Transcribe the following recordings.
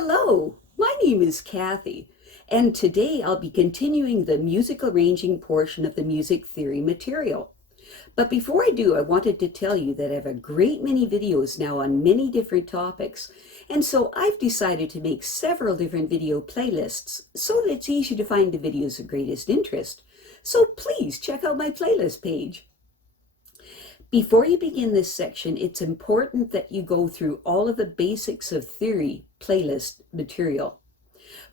Hello, my name is Kathy, and today I'll be continuing the music arranging portion of the music theory material. But before I do, I wanted to tell you that I have a great many videos now on many different topics, and so I've decided to make several different video playlists so that it's easy to find the videos of greatest interest. So please check out my playlist page. Before you begin this section, it's important that you go through all of the basics of theory playlist material.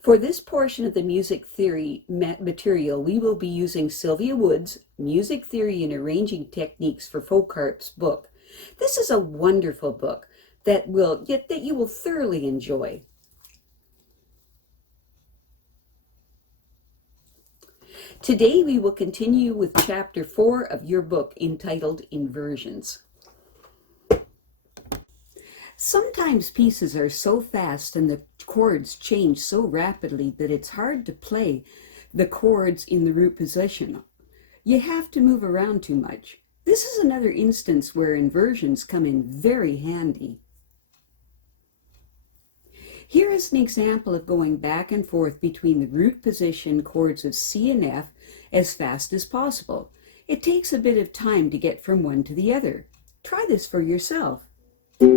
For this portion of the music theory material, we will be using Sylvia Woods' Music Theory and Arranging Techniques for Folk Harp's book. This is a wonderful book that you will thoroughly enjoy. Today we will continue with chapter 4 of your book entitled Inversions. Sometimes pieces are so fast and the chords change so rapidly that it's hard to play the chords in the root position. You have to move around too much. This is another instance where inversions come in very handy. Here is an example of going back and forth between the root position chords of C and F as fast as possible. It takes a bit of time to get from one to the other. Try this for yourself. Okay.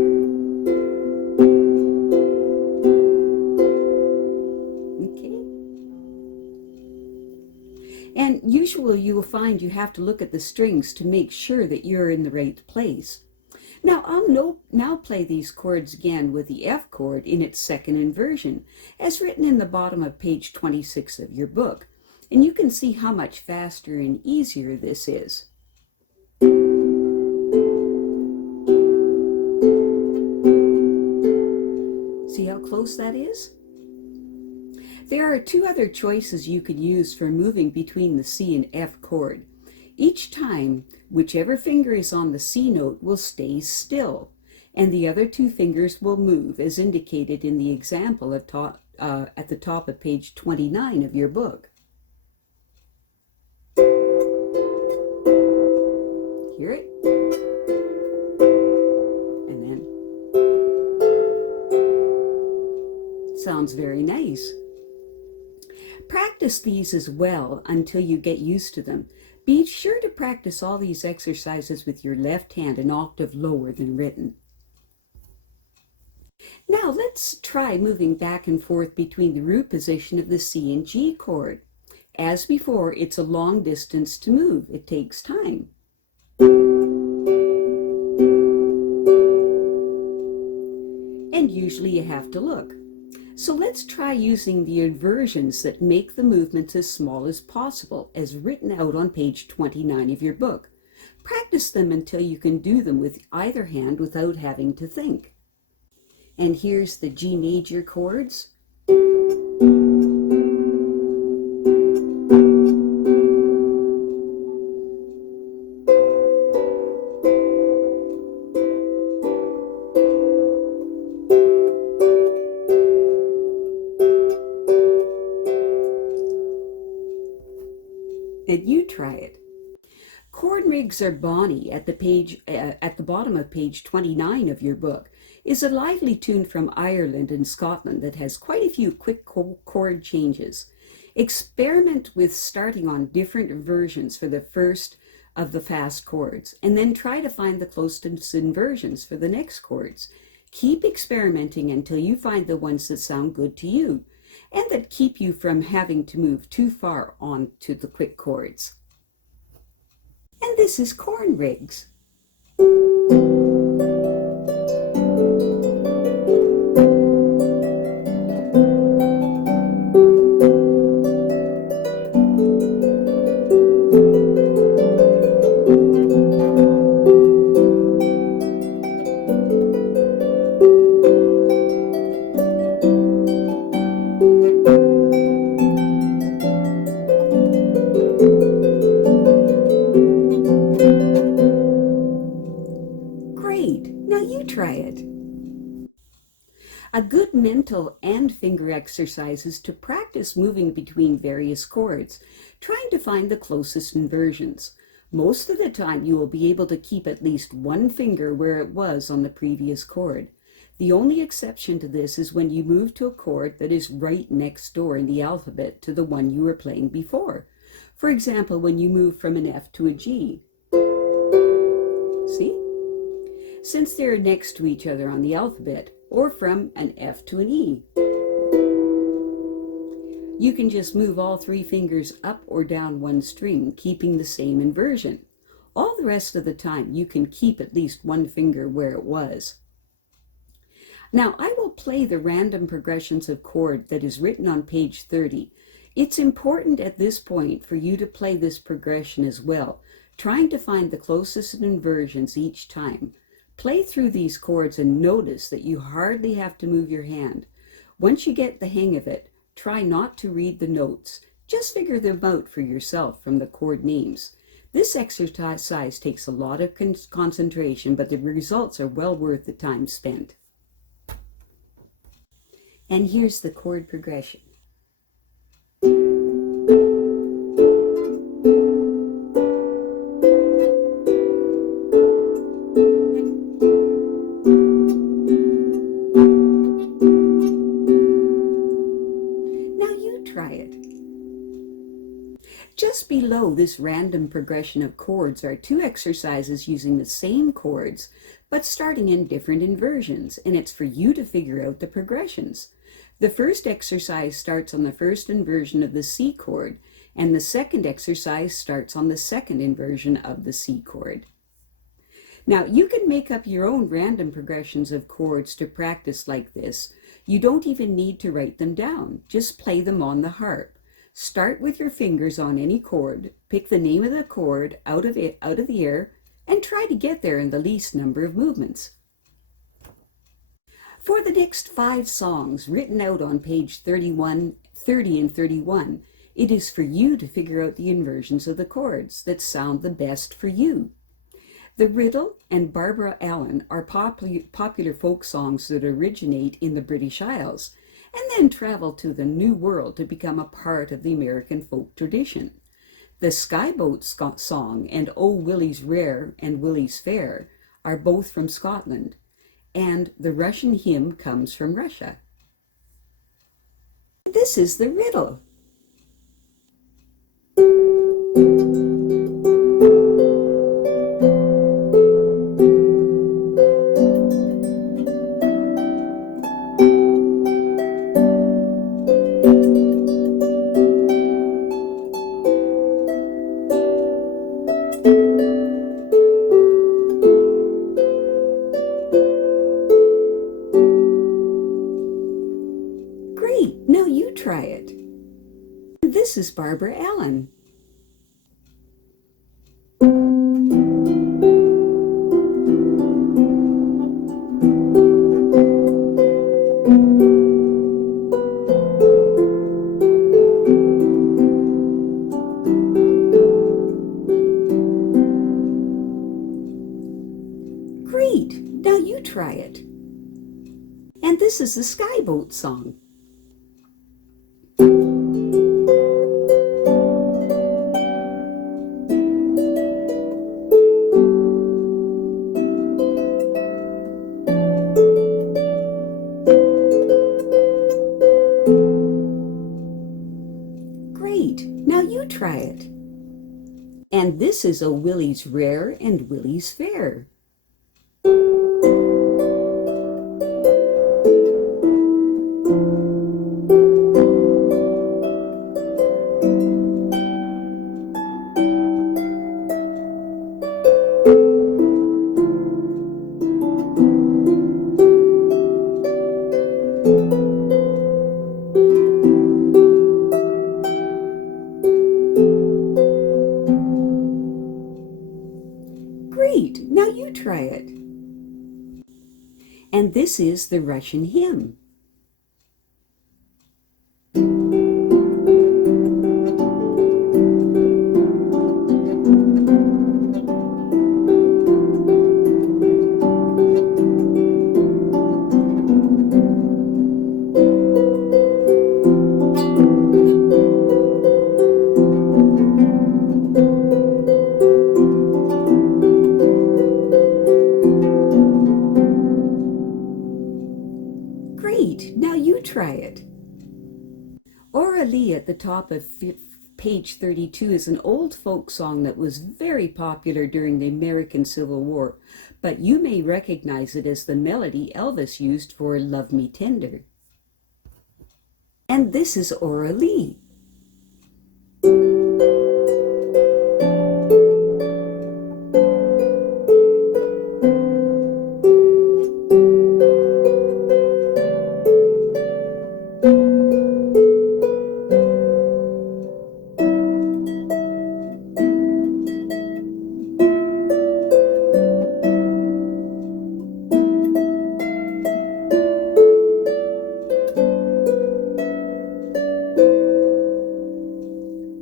And usually you will find you have to look at the strings to make sure that you're in the right place. Now I'll now play these chords again with the F chord in its second inversion, as written in the bottom of page 26 of your book, and you can see how much faster and easier this is. See how close that is? There are two other choices you could use for moving between the C and F chord. Each time, whichever finger is on the C note will stay still, and the other two fingers will move, as indicated in the example at the top of page 29 of your book. Hear it? And then, sounds very nice. Practice these as well until you get used to them. Be sure to practice all these exercises with your left hand an octave lower than written. Now let's try moving back and forth between the root position of the C and G chord. As before, it's a long distance to move. It takes time. And usually you have to look. So let's try using the inversions that make the movements as small as possible, as written out on page 29 of your book. Practice them until you can do them with either hand without having to think. And here's the G major chords. And you try it. Chord rigs are bonny at the bottom of page 29 of your book is a lively tune from Ireland and Scotland that has quite a few quick chord changes. Experiment with starting on different versions for the first of the fast chords, and then try to find the closest inversions for the next chords. Keep experimenting until you find the ones that sound good to you, and that keep you from having to move too far on to the quick chords. And this is Corn Rigs. Now you try it. A good mental and finger exercise is to practice moving between various chords, trying to find the closest inversions. Most of the time you will be able to keep at least one finger where it was on the previous chord. The only exception to this is when you move to a chord that is right next door in the alphabet to the one you were playing before. For example, when you move from an F to a G. See? Since they're next to each other on the alphabet, or from an F to an E. You can just move all three fingers up or down one string, keeping the same inversion. All the rest of the time, you can keep at least one finger where it was. Now, I will play the random progressions of chord that is written on page 30. It's important at this point for you to play this progression as well, trying to find the closest inversions each time. Play through these chords and notice that you hardly have to move your hand. Once you get the hang of it, try not to read the notes. Just figure them out for yourself from the chord names. This exercise takes a lot of concentration, but the results are well worth the time spent. And here's the chord progression. Try it. Just below this random progression of chords are two exercises using the same chords, but starting in different inversions, and it's for you to figure out the progressions. The first exercise starts on the first inversion of the C chord, and the second exercise starts on the second inversion of the C chord. Now, you can make up your own random progressions of chords to practice like this. You don't even need to write them down. Just play them on the harp. Start with your fingers on any chord, pick the name of the chord out of the air, and try to get there in the least number of movements. For the next 5 songs written out on page 31, 30, and 31, it is for you to figure out the inversions of the chords that sound the best for you. The Riddle and Barbara Allen are popular folk songs that originate in the British Isles and then travel to the New World to become a part of the American folk tradition. The Skyboat song and Oh Willie's Rare and Willie's Fair are both from Scotland, and the Russian hymn comes from Russia. This is the riddle. Great, now you try it. This is Barbara Allen. Great, now you try it. And this is the Skyboat song. Great, now you try it. And this is a Willie's Rare and Willie's Fair. Great, now you try it. And this is the Russian hymn. melody at the top of page 32 is an old folk song that was very popular during the American Civil War, but you may recognize it as the melody Elvis used for Love Me Tender. And this is Aura Lee.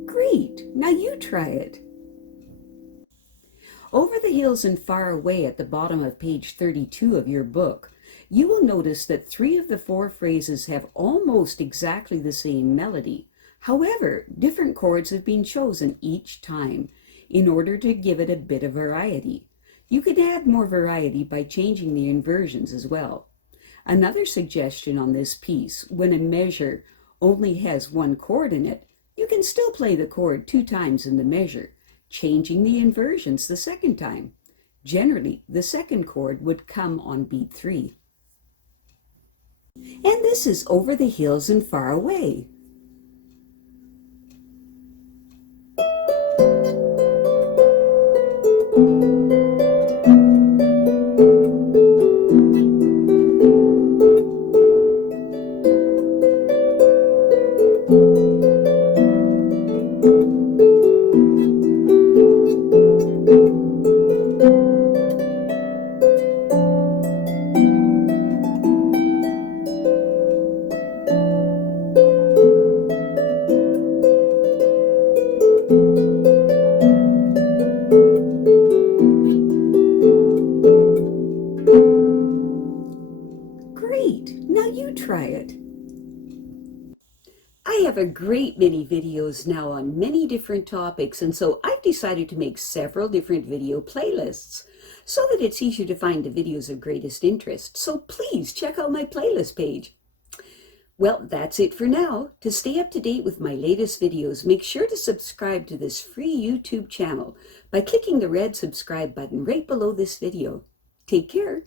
Great! Now you try it. Over the hills and far away at the bottom of page 32 of your book, you will notice that 3 of the 4 phrases have almost exactly the same melody. However, different chords have been chosen each time in order to give it a bit of variety. You can add more variety by changing the inversions as well. Another suggestion on this piece, when a measure only has 1 chord in it, you can still play the chord 2 times in the measure, changing the inversions the second time. Generally, the second chord would come on beat 3. And this is Over the Hills and Far Away. Great! Now you try it. I have a great many videos now on many different topics, and so I've decided to make several different video playlists so that it's easier to find the videos of greatest interest. So please check out my playlist page. Well, that's it for now. To stay up to date with my latest videos, make sure to subscribe to this free YouTube channel by clicking the red subscribe button right below this video. Take care.